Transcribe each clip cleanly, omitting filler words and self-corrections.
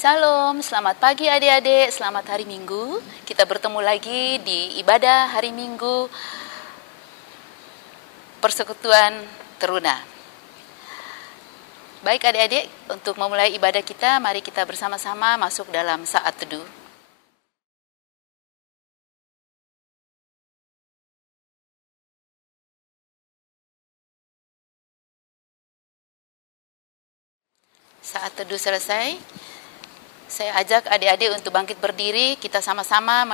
Shalom, selamat pagi adik-adik, selamat hari Minggu. Kita bertemu lagi di ibadah hari Minggu Persekutuan Teruna. Baik adik-adik, untuk memulai ibadah kita, mari kita bersama-sama masuk dalam saat teduh. Saat teduh selesai, saya ajak adik-adik untuk bangkit berdiri, kita sama-sama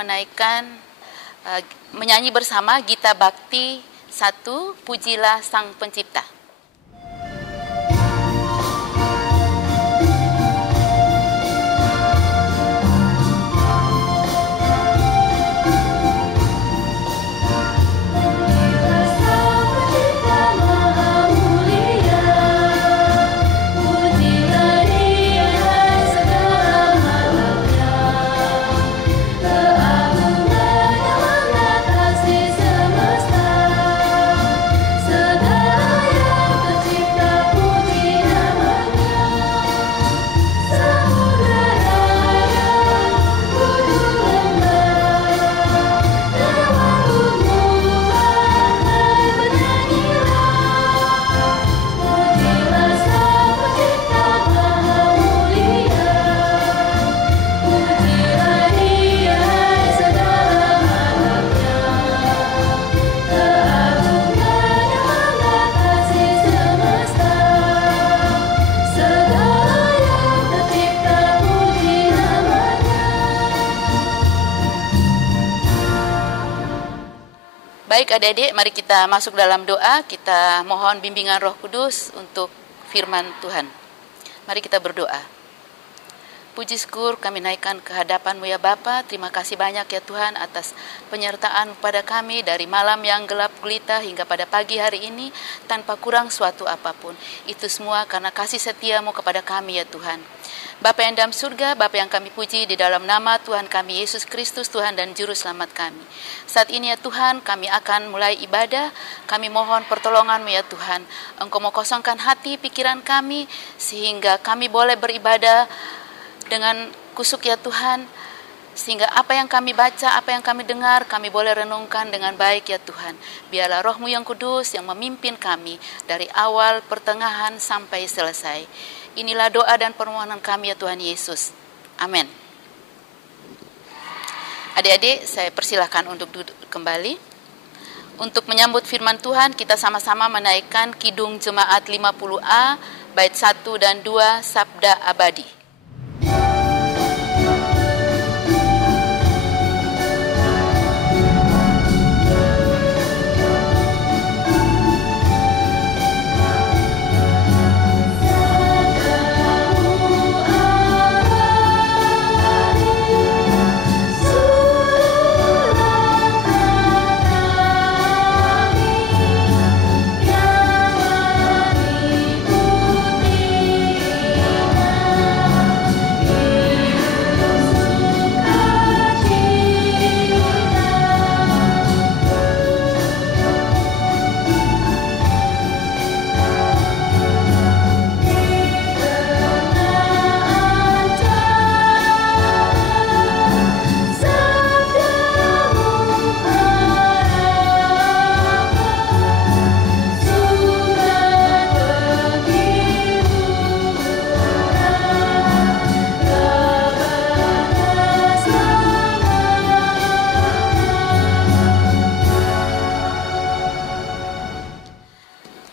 menyanyi bersama Gita Bakti 1, Pujilah Sang Pencipta. Baik adik-adik, mari kita masuk dalam doa, kita mohon bimbingan Roh Kudus untuk firman Tuhan. Mari kita berdoa. Puji syukur kami naikkan ke hadapan-Mu ya Bapa. Terima kasih banyak ya Tuhan atas penyertaan pada kami dari malam yang gelap gulita hingga pada pagi hari ini tanpa kurang suatu apapun. Itu semua karena kasih setia-Mu kepada kami ya Tuhan. Bapa yang dalam surga, Bapa yang kami puji di dalam nama Tuhan kami Yesus Kristus, Tuhan dan Juru Selamat kami. Saat ini ya Tuhan, kami akan mulai ibadah. Kami mohon pertolongan-Mu ya Tuhan. Engkau mau kosongkan hati, pikiran kami, sehingga kami boleh beribadah dengan kusuk ya Tuhan, sehingga apa yang kami baca, apa yang kami dengar, kami boleh renungkan dengan baik ya Tuhan. Biarlah Roh-Mu yang kudus yang memimpin kami dari awal, pertengahan, sampai selesai. Inilah doa dan permohonan kami ya Tuhan Yesus. Amin. Adik-adik, saya persilahkan untuk duduk kembali. Untuk menyambut firman Tuhan, kita sama-sama menaikkan Kidung Jemaat 50A, bait 1 dan 2, Sabda Abadi.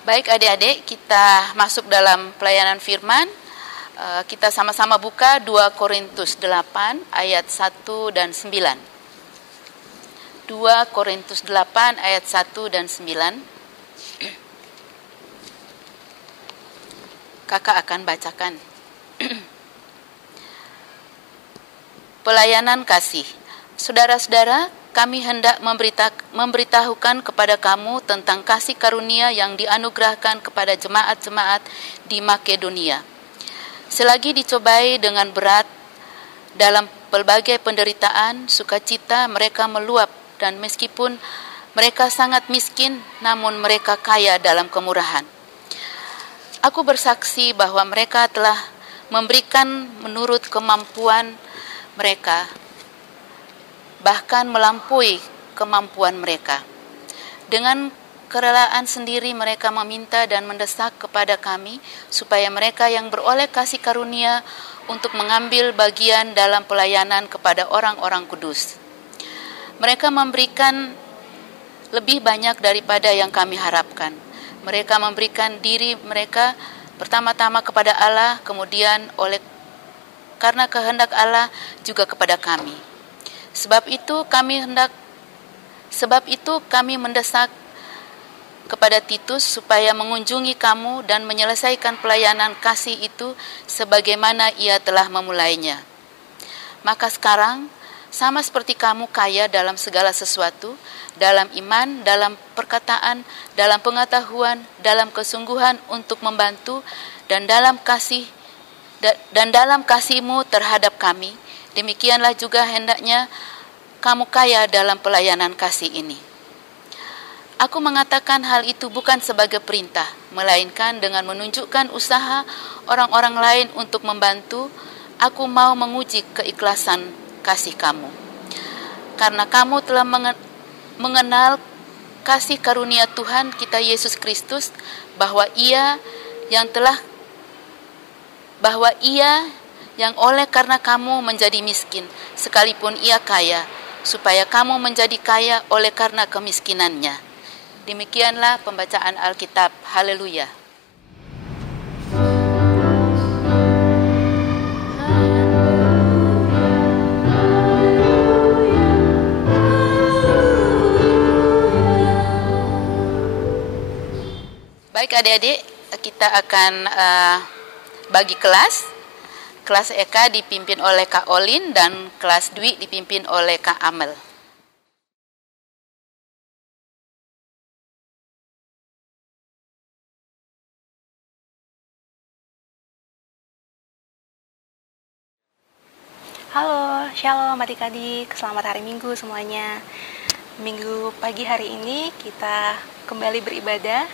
Baik adik-adik, kita masuk dalam pelayanan firman. Kita sama-sama buka 2 Korintus 8 ayat 1 dan 9. 2 Korintus 8 ayat 1 dan 9. Kakak akan bacakan. Pelayanan kasih. Saudara-saudara, kami hendak memberitahukan kepada kamu tentang kasih karunia yang dianugerahkan kepada jemaat-jemaat di Makedonia. Selagi dicobai dengan berat dalam pelbagai penderitaan, sukacita mereka meluap, dan meskipun mereka sangat miskin, namun mereka kaya dalam kemurahan. Aku bersaksi bahwa mereka telah memberikan menurut kemampuan mereka, bahkan melampaui kemampuan mereka. Dengan kerelaan sendiri mereka meminta dan mendesak kepada kami supaya mereka yang beroleh kasih karunia untuk mengambil bagian dalam pelayanan kepada orang-orang kudus. Mereka memberikan lebih banyak daripada yang kami harapkan. Mereka memberikan diri mereka pertama-tama kepada Allah, kemudian karena kehendak Allah juga kepada kami. Sebab itu kami mendesak kepada Titus supaya mengunjungi kamu dan menyelesaikan pelayanan kasih itu sebagaimana ia telah memulainya. Maka sekarang, sama seperti kamu kaya dalam segala sesuatu, dalam iman, dalam perkataan, dalam pengetahuan, dalam kesungguhan untuk membantu, dan dalam kasihmu terhadap kami, demikianlah juga hendaknya kamu kaya dalam pelayanan kasih ini. Aku mengatakan hal itu bukan sebagai perintah, melainkan dengan menunjukkan usaha orang-orang lain untuk membantu. Aku mau menguji keikhlasan kasih kamu. Karena kamu telah mengenal kasih karunia Tuhan kita Yesus Kristus, bahwa Ia yang oleh karena kamu menjadi miskin, sekalipun Ia kaya, supaya kamu menjadi kaya oleh karena kemiskinannya. Demikianlah pembacaan Alkitab. Haleluya. Baik adik-adik, kita akan bagi kelas. Kelas Eka dipimpin oleh Kak Olin dan kelas Dwi dipimpin oleh Kak Amel. Halo, shalom adik-adik, selamat hari Minggu semuanya. Minggu pagi hari ini kita kembali beribadah,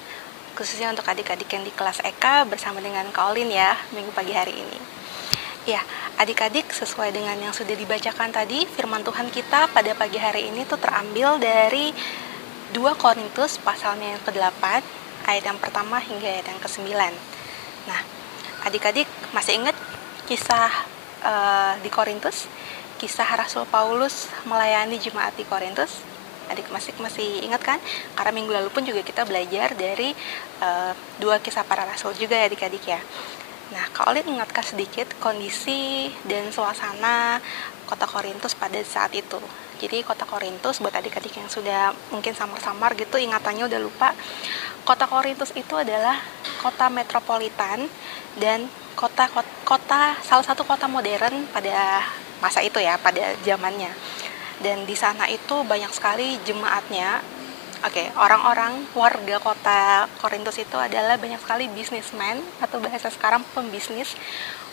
khususnya untuk adik-adik yang di kelas Eka bersama dengan Kak Olin ya, minggu pagi hari ini. Ya, adik-adik, sesuai dengan yang sudah dibacakan tadi, firman Tuhan kita pada pagi hari ini tuh terambil dari 2 Korintus pasalnya yang ke-8, ayat yang pertama hingga ayat yang ke-9. Nah, adik-adik masih ingat kisah di Korintus, kisah Rasul Paulus melayani jemaat di Korintus? Adik masih ingat kan? Karena minggu lalu pun juga kita belajar dari 2 kisah para rasul juga ya adik-adik ya. Nah, Kak Olin ingatkan sedikit kondisi dan suasana kota Korintus pada saat itu. Jadi kota Korintus, buat adik-adik yang sudah mungkin samar-samar gitu ingatannya udah lupa, kota Korintus itu adalah kota metropolitan dan salah satu kota modern pada masa itu ya, pada zamannya. Dan di sana itu banyak sekali jemaatnya. Orang-orang warga kota Korintus itu adalah banyak sekali bisnismen, atau bahasa sekarang pembisnis,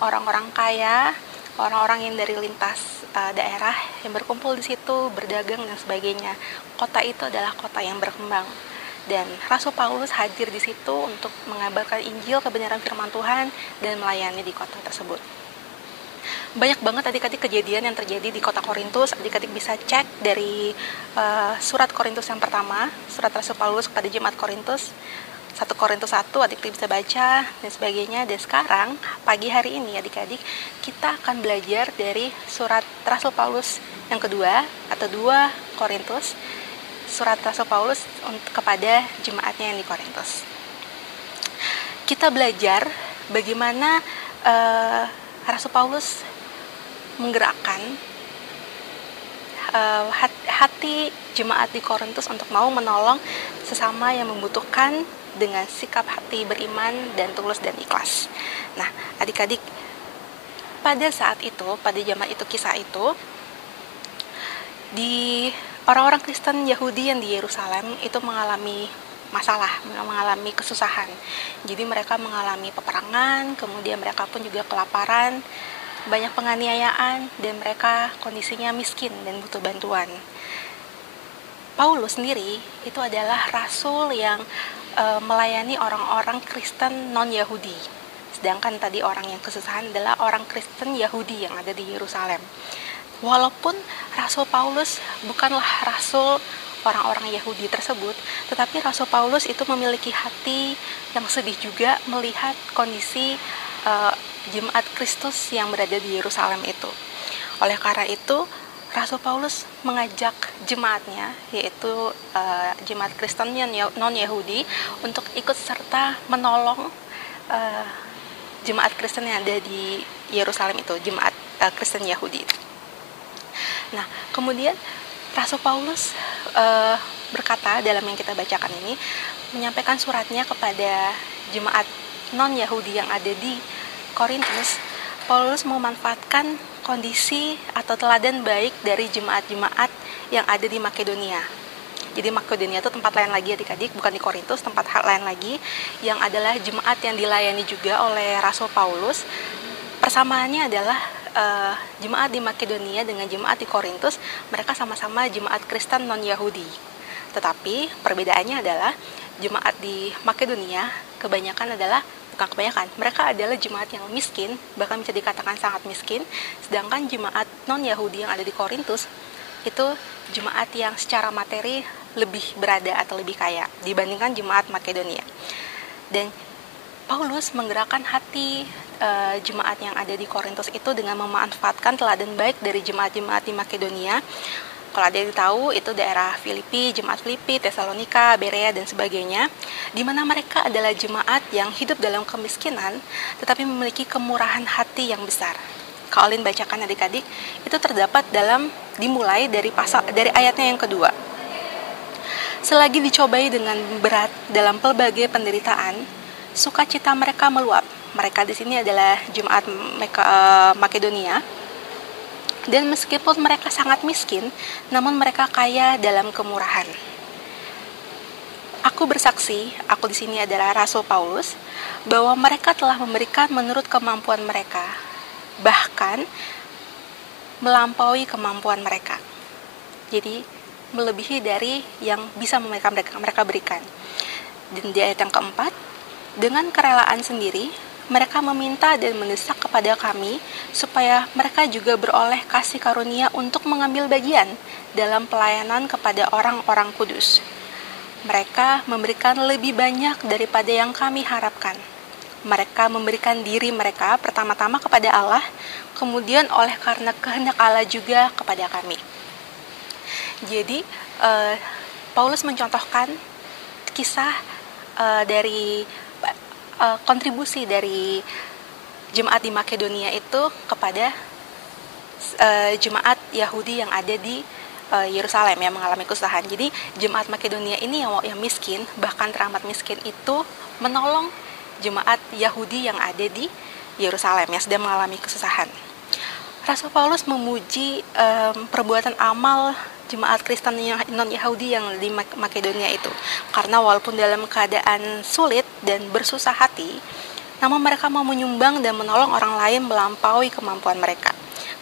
orang-orang kaya, orang-orang yang dari lintas daerah yang berkumpul di situ, berdagang dan sebagainya. Kota itu adalah kota yang berkembang. Dan Rasul Paulus hadir di situ untuk mengabarkan Injil, kebenaran firman Tuhan, dan melayani di kota tersebut. Banyak banget adik-adik kejadian yang terjadi di kota Korintus. Adik-adik bisa cek dari surat Korintus yang pertama, surat Rasul Paulus kepada jemaat Korintus, 1 Korintus 1, adik-adik bisa baca, dan sebagainya. Dan sekarang, pagi hari ini adik-adik, kita akan belajar dari surat Rasul Paulus yang kedua, atau 2 Korintus, surat Rasul Paulus kepada jemaatnya yang di Korintus. Kita belajar bagaimana Rasul Paulus menggerakkan hati jemaat di Korintus untuk mau menolong sesama yang membutuhkan dengan sikap hati beriman dan tulus dan ikhlas. Nah, adik-adik, pada saat itu, pada zaman itu, kisah itu, di orang-orang Kristen Yahudi yang di Yerusalem itu mengalami masalah, mengalami kesusahan. Jadi mereka mengalami peperangan, kemudian mereka pun juga kelaparan, banyak penganiayaan, dan mereka kondisinya miskin dan butuh bantuan. Paulus sendiri itu adalah rasul yang melayani orang-orang Kristen non-Yahudi. sedangkan tadi orang yang kesusahan adalah orang Kristen Yahudi yang ada di Yerusalem. Walaupun Rasul Paulus bukanlah rasul orang-orang Yahudi tersebut, tetapi Rasul Paulus itu memiliki hati yang sedih juga melihat kondisi jemaat Kristus yang berada di Yerusalem itu. Oleh karena itu, Rasul Paulus mengajak jemaatnya, yaitu jemaat Kristen non-Yahudi, untuk ikut serta menolong jemaat Kristen yang ada di Yerusalem itu, jemaat Kristen Yahudi. Nah, kemudian Rasul Paulus berkata dalam yang kita bacakan ini, menyampaikan suratnya kepada jemaat non-Yahudi yang ada di Korintus. Paulus memanfaatkan kondisi atau teladan baik dari jemaat-jemaat yang ada di Makedonia. Jadi Makedonia itu tempat lain lagi adik-adik, bukan di Korintus, tempat lain lagi yang adalah jemaat yang dilayani juga oleh Rasul Paulus. Persamaannya adalah jemaat di Makedonia dengan jemaat di Korintus, mereka sama-sama jemaat Kristen non-Yahudi. Tetapi perbedaannya adalah jemaat di Makedonia mereka adalah jemaat yang miskin, bahkan bisa dikatakan sangat miskin, sedangkan jemaat non-Yahudi yang ada di Korintus itu jemaat yang secara materi lebih berada atau lebih kaya dibandingkan jemaat Makedonia. Dan Paulus menggerakkan hati jemaat yang ada di Korintus itu dengan memanfaatkan teladan baik dari jemaat-jemaat di Makedonia. Kalau ada yang tahu, itu daerah Filipi, jemaat Filipi, Tesalonika, Berea, dan sebagainya, di mana mereka adalah jemaat yang hidup dalam kemiskinan, tetapi memiliki kemurahan hati yang besar. Kalau Alin bacakan adik-adik, itu terdapat dimulai dari ayatnya yang kedua. Selagi dicobai dengan berat dalam pelbagai penderitaan, sukacita mereka meluap. Mereka di sini adalah jemaat Makedonia. Dan meskipun mereka sangat miskin, namun mereka kaya dalam kemurahan. Aku bersaksi, aku di sini adalah Rasul Paulus, bahwa mereka telah memberikan menurut kemampuan mereka, bahkan melampaui kemampuan mereka. Jadi melebihi dari yang bisa mereka berikan. Dan di ayat yang keempat, dengan kerelaan sendiri, mereka meminta dan mendesak kepada kami supaya mereka juga beroleh kasih karunia untuk mengambil bagian dalam pelayanan kepada orang-orang kudus. Mereka memberikan lebih banyak daripada yang kami harapkan. Mereka memberikan diri mereka pertama-tama kepada Allah, kemudian oleh karena kehendak Allah juga kepada kami. Jadi Paulus mencontohkan kisah dari kontribusi dari jemaat di Makedonia itu kepada jemaat Yahudi yang ada di Yerusalem yang mengalami kesusahan. Jadi jemaat Makedonia ini yang miskin, bahkan teramat miskin itu menolong jemaat Yahudi yang ada di Yerusalem yang sedang mengalami kesusahan. Rasul Paulus memuji perbuatan amal jemaat Kristen non-Yahudi yang di Makedonia itu, karena walaupun dalam keadaan sulit dan bersusah hati, namun mereka mau menyumbang dan menolong orang lain melampaui kemampuan mereka,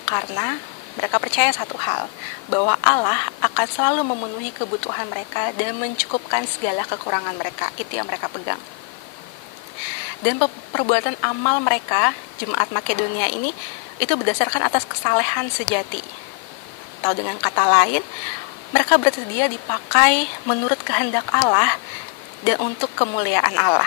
karena mereka percaya satu hal, bahwa Allah akan selalu memenuhi kebutuhan mereka dan mencukupkan segala kekurangan mereka. Itu yang mereka pegang. Dan perbuatan amal mereka, jemaat Makedonia ini, itu berdasarkan atas kesalehan sejati. Atau dengan kata lain, mereka bersedia dipakai menurut kehendak Allah dan untuk kemuliaan Allah.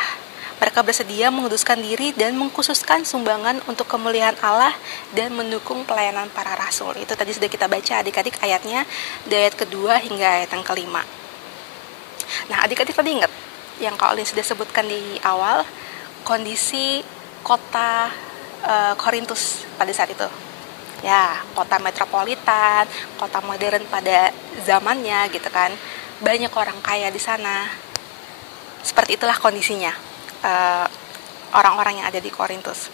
Mereka bersedia menguduskan diri dan mengkhususkan sumbangan untuk kemuliaan Allah dan mendukung pelayanan para rasul. Itu tadi sudah kita baca adik-adik ayatnya, dari ayat kedua hingga ayat yang kelima. Nah, adik-adik tadi ingat yang Kak Olin sudah sebutkan di awal, kondisi kota Korintus pada saat itu. Ya, kota metropolitan, kota modern pada zamannya gitu kan. Banyak orang kaya di sana. Seperti itulah kondisinya orang-orang yang ada di Korintus.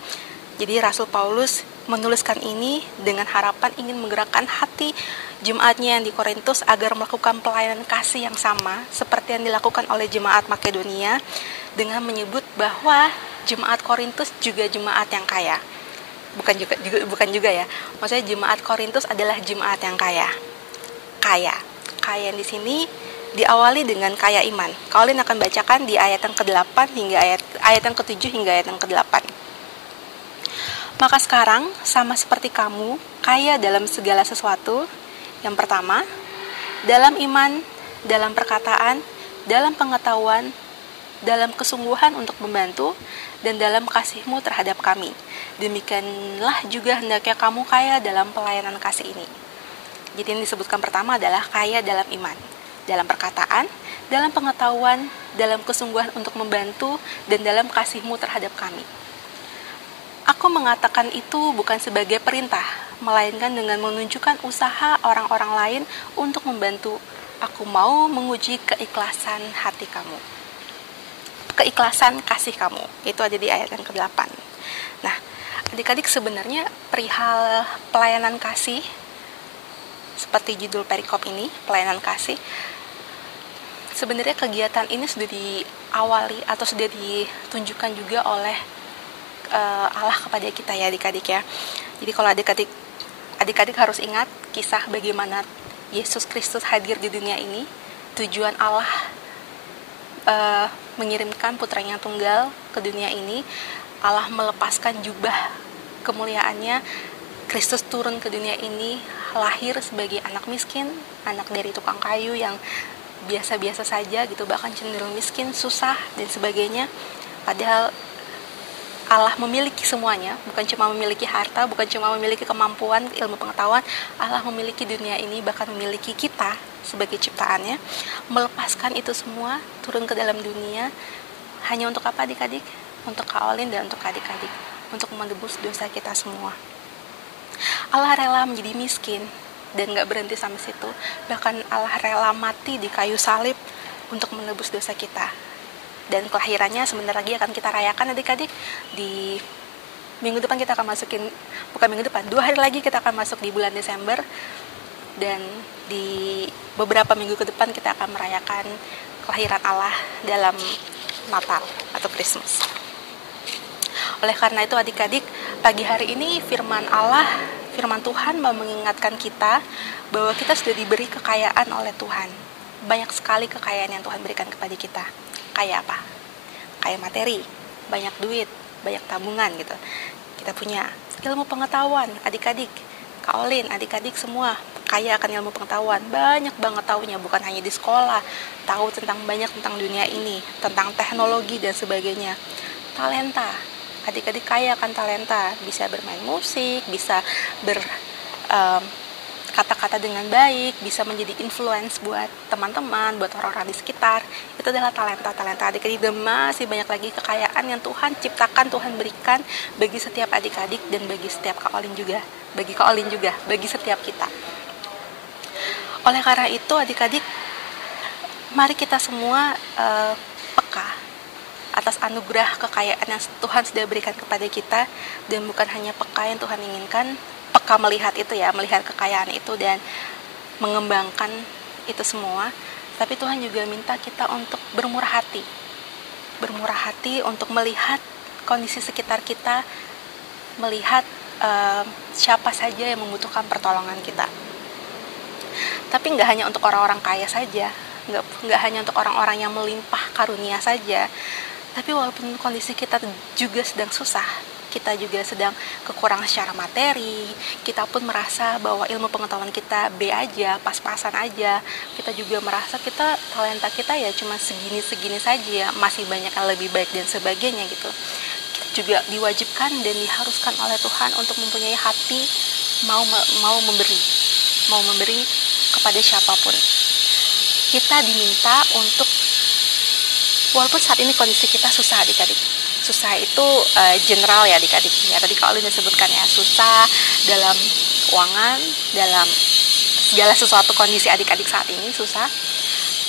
Jadi Rasul Paulus menuliskan ini dengan harapan ingin menggerakkan hati jemaatnya yang di Korintus agar melakukan pelayanan kasih yang sama seperti yang dilakukan oleh jemaat Makedonia, dengan menyebut bahwa jemaat Korintus juga jemaat yang kaya. Bukan juga ya. Maksudnya jemaat Korintus adalah jemaat yang kaya. Kaya di sini diawali dengan kaya iman. Kalian akan bacakan di ayat yang ke-8 hingga ayat yang ke-7 hingga ayat yang ke-8. Maka sekarang, sama seperti kamu, kaya dalam segala sesuatu. Yang pertama, dalam iman, dalam perkataan, dalam pengetahuan, dalam kesungguhan untuk membantu, dan dalam kasihmu terhadap kami. Demikianlah juga hendaknya kamu kaya dalam pelayanan kasih ini. Jadi yang disebutkan pertama adalah kaya dalam iman, dalam perkataan, dalam pengetahuan, dalam kesungguhan untuk membantu, dan dalam kasihmu terhadap kami. Aku mengatakan itu bukan sebagai perintah, melainkan dengan menunjukkan usaha orang-orang lain untuk membantu. Aku mau menguji keikhlasan hati kamu. Keikhlasan kasih kamu. Itu ada di ayat yang ke-8. Nah, adik-adik, sebenarnya perihal pelayanan kasih, seperti judul perikop ini, pelayanan kasih, sebenarnya kegiatan ini sudah diawali atau sudah ditunjukkan juga oleh Allah kepada kita ya adik-adik ya. Jadi kalau adik-adik harus ingat kisah bagaimana Yesus Kristus hadir di dunia ini. Tujuan Allah mengirimkan putranya tunggal ke dunia ini. Allah melepaskan jubah kemuliaannya. Kristus turun ke dunia ini, lahir sebagai anak miskin, anak dari tukang kayu yang biasa-biasa saja gitu, bahkan cenderung miskin, susah dan sebagainya. Padahal Allah memiliki semuanya, bukan cuma memiliki harta, bukan cuma memiliki kemampuan, ilmu pengetahuan. Allah memiliki dunia ini, bahkan memiliki kita sebagai ciptaannya. Melepaskan itu semua, turun ke dalam dunia. Hanya untuk apa adik-adik? Untuk Kak Olin dan untuk adik-adik. Untuk menebus dosa kita semua. Allah rela menjadi miskin dan gak berhenti sampai situ. Bahkan Allah rela mati di kayu salib untuk menebus dosa kita. Dan kelahirannya sebentar lagi akan kita rayakan adik-adik. Di minggu depan kita akan bukan minggu depan, 2 hari lagi kita akan masuk di bulan Desember. Dan di beberapa minggu ke depan kita akan merayakan kelahiran Allah dalam Natal atau Christmas. Oleh karena itu adik-adik, pagi hari ini firman Tuhan mau mengingatkan kita bahwa kita sudah diberi kekayaan oleh Tuhan. Banyak sekali kekayaan yang Tuhan berikan kepada kita. Kayak apa? Kayak materi, banyak duit, banyak tabungan gitu. Kita punya ilmu pengetahuan, adik-adik, Kak Olin, adik-adik semua kaya akan ilmu pengetahuan. Banyak banget taunya, bukan hanya di sekolah, tahu banyak tentang dunia ini, tentang teknologi dan sebagainya. Talenta, adik-adik kaya akan talenta, bisa bermain musik, bisa kata-kata dengan baik, bisa menjadi influence buat teman-teman, buat orang-orang di sekitar. Itu adalah talenta-talenta adik-adik. Dan masih banyak lagi kekayaan yang Tuhan ciptakan, Tuhan berikan bagi setiap adik-adik dan bagi setiap Kak Olin juga, bagi setiap kita. Oleh karena itu adik-adik, mari kita semua peka atas anugerah kekayaan yang Tuhan sudah berikan kepada kita, dan bukan hanya peka yang Tuhan inginkan, peka melihat itu ya, melihat kekayaan itu dan mengembangkan itu semua. Tapi Tuhan juga minta kita untuk bermurah hati untuk melihat kondisi sekitar kita, melihat siapa saja yang membutuhkan pertolongan kita. Tapi nggak hanya untuk orang-orang kaya saja, nggak hanya untuk orang-orang yang melimpah karunia saja. Tapi walaupun kondisi kita juga sedang susah, kita juga sedang kekurangan secara materi, kita pun merasa bahwa ilmu pengetahuan kita B aja, pas-pasan aja, kita juga merasa talenta kita ya cuma segini-segini saja, masih banyak yang lebih baik dan sebagainya gitu. Kita juga diwajibkan dan diharuskan oleh Tuhan untuk mempunyai hati mau memberi kepada siapapun. Kita diminta untuk, walaupun saat ini kondisi kita susah adik-adik, susah itu general ya adik-adik ya, tadi Kak Olin disebutkan ya, susah dalam keuangan, dalam segala sesuatu kondisi adik-adik saat ini susah.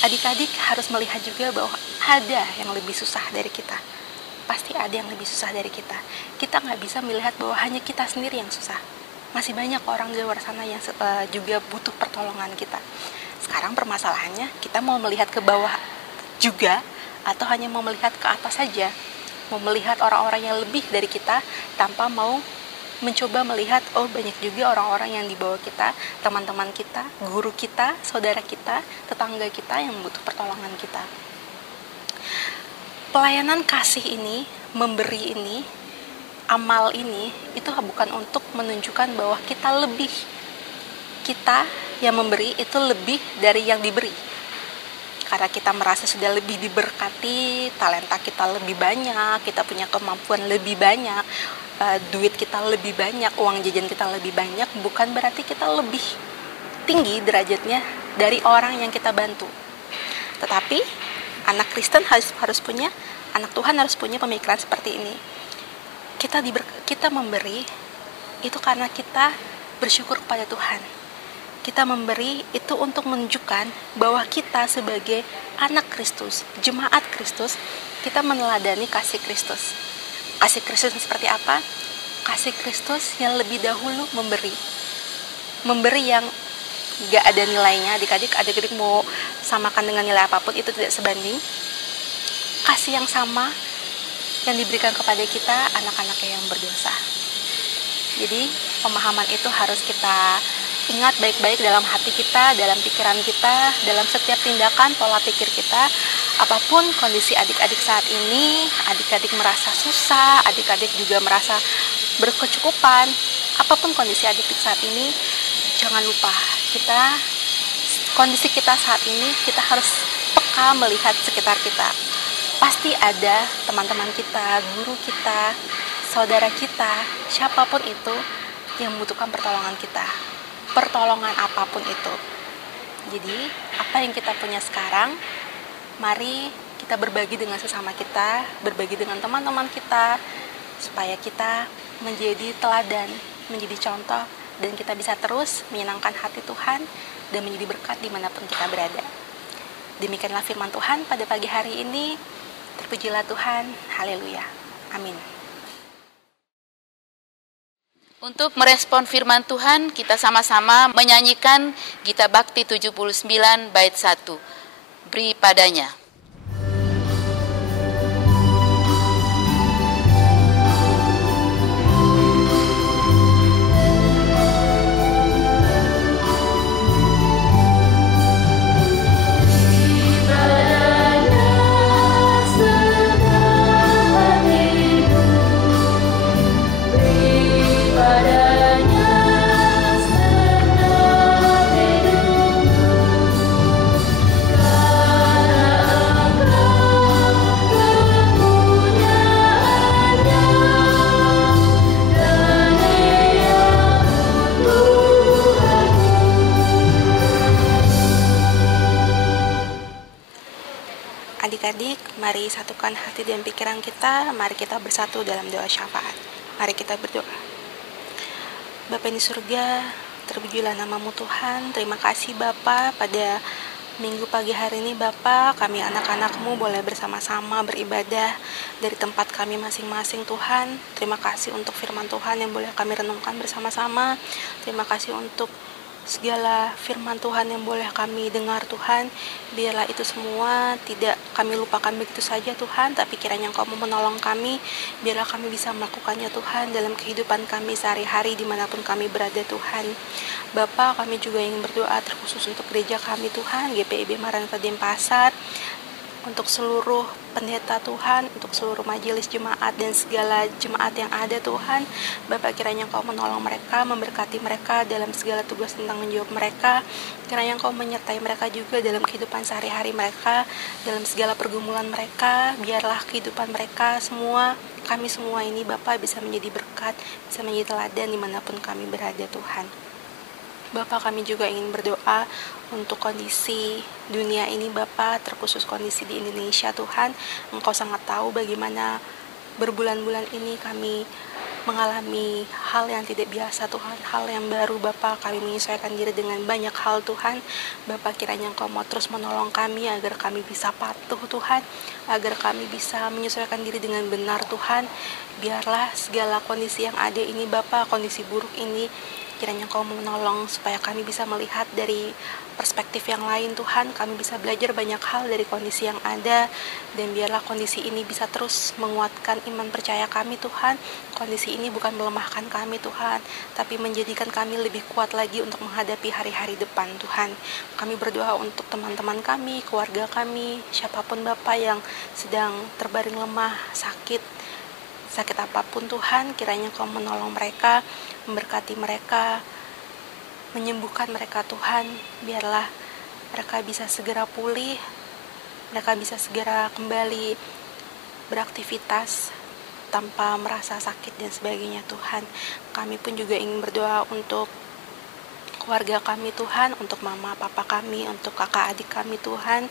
Adik-adik harus melihat juga bahwa ada yang lebih susah dari kita, pasti ada yang lebih susah dari kita. Kita nggak bisa melihat bahwa hanya kita sendiri yang susah, masih banyak orang di luar sana yang juga butuh pertolongan kita. Sekarang permasalahannya, kita mau melihat ke bawah juga atau hanya mau melihat ke atas saja, mau melihat orang-orang yang lebih dari kita tanpa mau mencoba melihat, oh banyak juga orang-orang yang di bawah kita, teman-teman kita, guru kita, saudara kita, tetangga kita yang butuh pertolongan kita. Pelayanan kasih ini, memberi ini, amal ini itu bukan untuk menunjukkan bahwa kita yang memberi itu lebih dari yang diberi. Karena kita merasa sudah lebih diberkati, talenta kita lebih banyak, kita punya kemampuan lebih banyak, duit kita lebih banyak, uang jajan kita lebih banyak, bukan berarti kita lebih tinggi derajatnya dari orang yang kita bantu. Tetapi anak Kristen harus punya, anak Tuhan harus punya pemikiran seperti ini. Kita memberi itu karena kita bersyukur kepada Tuhan. Kita memberi itu untuk menunjukkan bahwa kita sebagai anak Kristus, jemaat Kristus, kita meneladani kasih Kristus. Kasih Kristus seperti apa? Kasih Kristus yang lebih dahulu memberi. Memberi yang gak ada nilainya. Adik-adik mau samakan dengan nilai apapun, itu tidak sebanding. Kasih yang sama yang diberikan kepada kita, anak-anaknya yang berdosa. Jadi pemahaman itu harus kita ingat baik-baik dalam hati kita, dalam pikiran kita, dalam setiap tindakan, pola pikir kita. Apapun kondisi adik-adik saat ini, adik-adik merasa susah, adik-adik juga merasa berkecukupan. Apapun kondisi adik-adik saat ini, jangan lupa kondisi kita saat ini, kita harus peka melihat sekitar kita. Pasti ada teman-teman kita, guru kita, saudara kita, siapapun itu yang membutuhkan pertolongan kita. Pertolongan apapun itu. Jadi, apa yang kita punya sekarang, mari kita berbagi dengan sesama kita, berbagi dengan teman-teman kita, supaya kita menjadi teladan, menjadi contoh, dan kita bisa terus menyenangkan hati Tuhan dan menjadi berkat dimanapun kita berada. Demikianlah firman Tuhan pada pagi hari ini. Terpujilah Tuhan. Haleluya. Amin. Untuk merespon firman Tuhan, kita sama-sama menyanyikan Gita Bakti 79 bait 1. Beri padanya. Adik-adik, mari satukan hati dan pikiran kita. Mari kita bersatu dalam doa syafaat. Mari kita berdoa. Bapa di surga, terpujilah nama-Mu Tuhan. Terima kasih Bapa, pada minggu pagi hari ini Bapa, kami anak-anak-Mu boleh bersama-sama beribadah dari tempat kami masing-masing Tuhan. Terima kasih untuk firman Tuhan yang boleh kami renungkan bersama-sama. Terima kasih untuk segala firman Tuhan yang boleh kami dengar Tuhan. Biarlah itu semua tidak kami lupakan begitu saja Tuhan, tapi kiranya Engkau menolong kami. Biarlah kami bisa melakukannya Tuhan dalam kehidupan kami sehari-hari dimanapun kami berada Tuhan. Bapa, kami juga ingin berdoa terkhusus untuk gereja kami Tuhan, GPIB Maranatha Denpasar, untuk seluruh pendeta Tuhan, untuk seluruh majelis jemaat dan segala jemaat yang ada Tuhan. Bapak, kiranya Engkau menolong mereka, memberkati mereka dalam segala tugas tentang menjawab mereka. Kiranya Engkau menyertai mereka juga dalam kehidupan sehari-hari mereka, dalam segala pergumulan mereka. Biarlah kehidupan mereka semua, kami semua ini Bapak bisa menjadi berkat, bisa menjadi teladan dimanapun kami berada Tuhan. Bapak, kami juga ingin berdoa untuk kondisi dunia ini Bapak, terkhusus kondisi di Indonesia Tuhan. Engkau sangat tahu bagaimana berbulan-bulan ini kami mengalami hal yang tidak biasa Tuhan, hal yang baru Bapak. Kami menyesuaikan diri dengan banyak hal Tuhan. Bapak, kiranya Engkau mau terus menolong kami agar kami bisa patuh Tuhan, agar kami bisa menyesuaikan diri dengan benar Tuhan. Biarlah segala kondisi yang ada ini Bapak, kondisi buruk ini, kiranya Engkau menolong supaya kami bisa melihat dari perspektif yang lain Tuhan. Kami bisa belajar banyak hal dari kondisi yang ada, dan biarlah kondisi ini bisa terus menguatkan iman percaya kami Tuhan. Kondisi ini bukan melemahkan kami Tuhan, tapi menjadikan kami lebih kuat lagi untuk menghadapi hari-hari depan Tuhan. Kami berdoa untuk teman-teman kami, keluarga kami, siapapun Bapak yang sedang terbaring lemah, sakit, sakit apapun Tuhan, kiranya Engkau menolong mereka, memberkati mereka, menyembuhkan mereka Tuhan. Biarlah mereka bisa segera pulih, mereka bisa segera kembali beraktivitas tanpa merasa sakit dan sebagainya Tuhan. Kami pun juga ingin berdoa untuk keluarga kami Tuhan, untuk mama papa kami, untuk kakak adik kami Tuhan.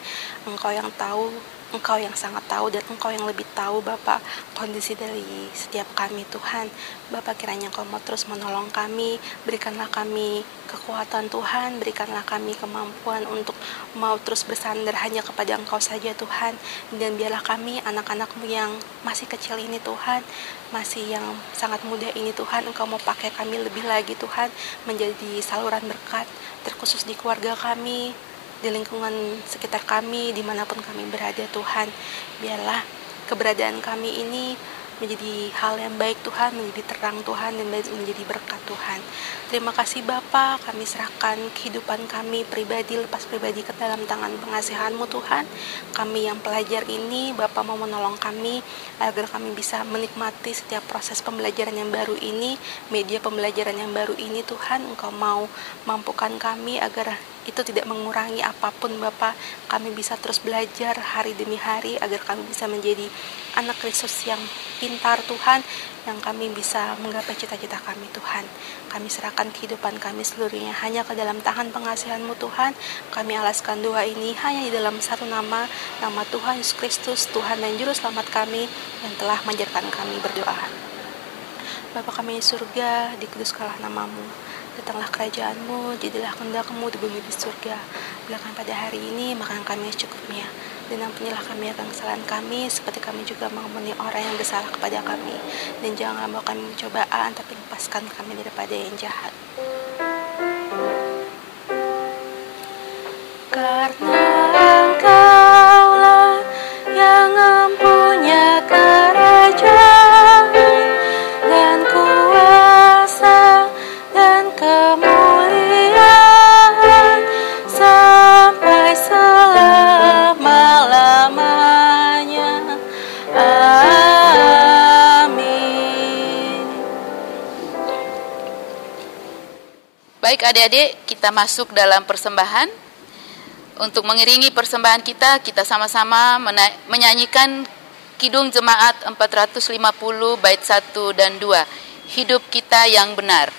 Engkau yang tahu, Engkau yang sangat tahu, dan Engkau yang lebih tahu Bapak kondisi dari setiap kami Tuhan. Bapak, kiranya Engkau mau terus menolong kami, berikanlah kami kekuatan Tuhan, berikanlah kami kemampuan untuk mau terus bersandar hanya kepada Engkau saja Tuhan. Dan biarlah kami anak-anak-Mu yang masih kecil ini Tuhan, masih yang sangat muda ini Tuhan, Engkau mau pakai kami lebih lagi Tuhan, menjadi saluran berkat terkhusus di keluarga kami, di lingkungan sekitar kami, dimanapun kami berada Tuhan. Biarlah keberadaan kami ini menjadi hal yang baik Tuhan, menjadi terang Tuhan, dan menjadi berkat Tuhan. Terima kasih Bapa, kami serahkan kehidupan kami pribadi, lepas pribadi ke dalam tangan pengasihan-Mu Tuhan. Kami yang pelajar ini, Bapa mau menolong kami agar kami bisa menikmati setiap proses pembelajaran yang baru ini, media pembelajaran yang baru ini Tuhan. Engkau mau mampukan kami agar itu tidak mengurangi apapun Bapa. Kami bisa terus belajar hari demi hari agar kami bisa menjadi anak Kristus yang pintar Tuhan, yang kami bisa menggapai cita-cita kami Tuhan. Kami serahkan kehidupan kami seluruhnya hanya ke dalam tangan pengasihan-Mu Tuhan. Kami alaskan doa ini hanya di dalam satu nama, nama Tuhan Yesus Kristus, Tuhan dan Juru Selamat kami, yang telah mengajarkan kami berdoa. Bapa kami di surga, dikuduskanlah nama-Mu. Datanglah kerajaan-Mu, jadilah kehendak-Mu di bumi di surga. Berikan pada hari ini makanan kami secukupnya, dan ampunilah kami akan kesalahan kami, seperti kami juga mengampuni orang yang bersalah kepada kami. Dan janganlah membawa kami pencobaan, tapi lepaskan kami daripada yang jahat. Karena Engkaulah yang mempunyai kerajaan dan kuasa dan kemuliaan sampai selama-lamanya. Amin. Baik adik-adik, kita masuk dalam persembahan. Untuk mengiringi persembahan kita sama-sama menyanyikan Kidung Jemaat 450 bait 1 dan 2, Hidup Kita Yang Benar.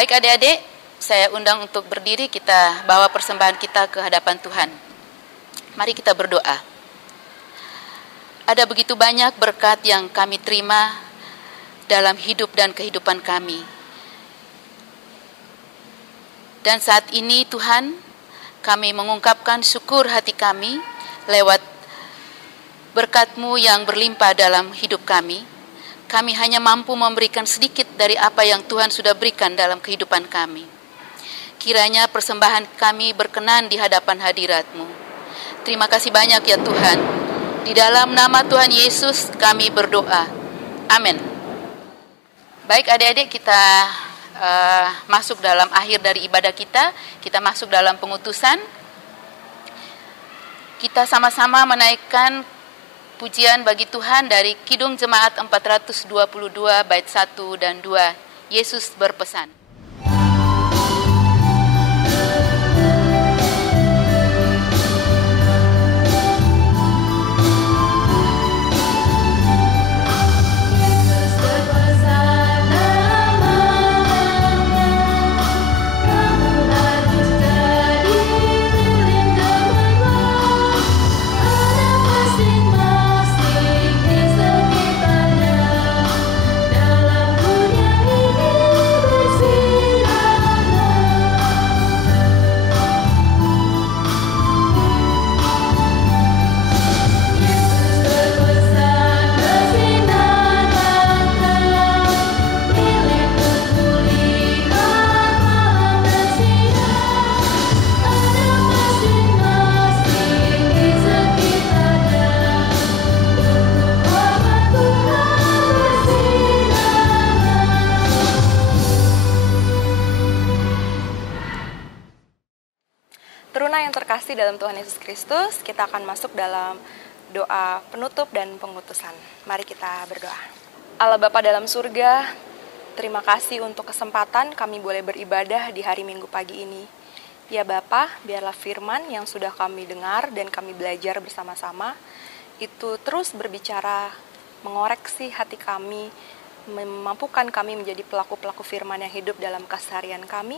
Baik adik-adik, saya undang untuk berdiri, kita bawa persembahan kita ke hadapan Tuhan. Mari kita berdoa. Ada begitu banyak berkat yang kami terima dalam hidup dan kehidupan kami. Dan saat ini Tuhan, kami mengungkapkan syukur hati kami lewat berkat-Mu yang berlimpah dalam hidup kami. Kami hanya mampu memberikan sedikit dari apa yang Tuhan sudah berikan dalam kehidupan kami. Kiranya persembahan kami berkenan di hadapan hadirat-Mu. Terima kasih banyak ya Tuhan. Di dalam nama Tuhan Yesus kami berdoa. Amin. Baik adik-adik, kita masuk dalam akhir dari ibadah kita. Kita masuk dalam pengutusan. Kita sama-sama menaikkan pujian bagi Tuhan dari Kidung Jemaat 422 bait 1 dan 2, Yesus berpesan. Yesus berpesan. terkasih dalam Tuhan Yesus Kristus, kita akan masuk dalam doa penutup dan pengutusan. Mari kita berdoa. Allah Bapa dalam surga, terima kasih untuk kesempatan kami boleh beribadah di hari Minggu pagi ini. Ya Bapa, biarlah firman yang sudah kami dengar dan kami belajar bersama-sama, itu terus berbicara, mengoreksi hati kami, memampukan kami menjadi pelaku-pelaku firman yang hidup dalam keseharian kami.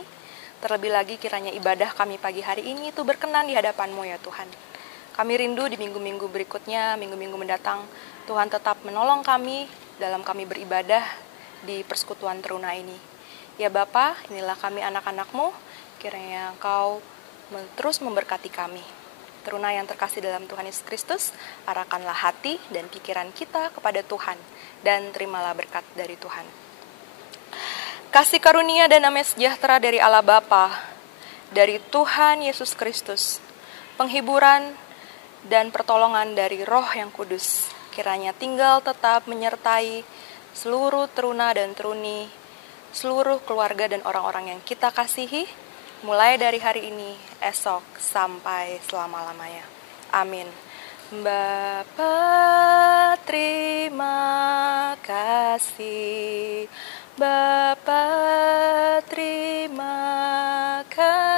Terlebih lagi kiranya ibadah kami pagi hari ini itu berkenan di hadapan-Mu ya Tuhan. Kami rindu di minggu-minggu berikutnya, minggu-minggu mendatang, Tuhan tetap menolong kami dalam kami beribadah di persekutuan teruna ini. Ya Bapa, inilah kami anak-anak-Mu, kiranya Engkau terus memberkati kami. Teruna yang terkasih dalam Tuhan Yesus Kristus, arahkanlah hati dan pikiran kita kepada Tuhan, dan terimalah berkat dari Tuhan. Kasih karunia dan damai sejahtera dari Allah Bapa, dari Tuhan Yesus Kristus, penghiburan dan pertolongan dari Roh yang Kudus, kiranya tinggal tetap menyertai seluruh teruna dan teruni, seluruh keluarga dan orang-orang yang kita kasihi, mulai dari hari ini, esok, sampai selama-lamanya. Amin. Bapa, terima kasih. Bapa, terima kasih.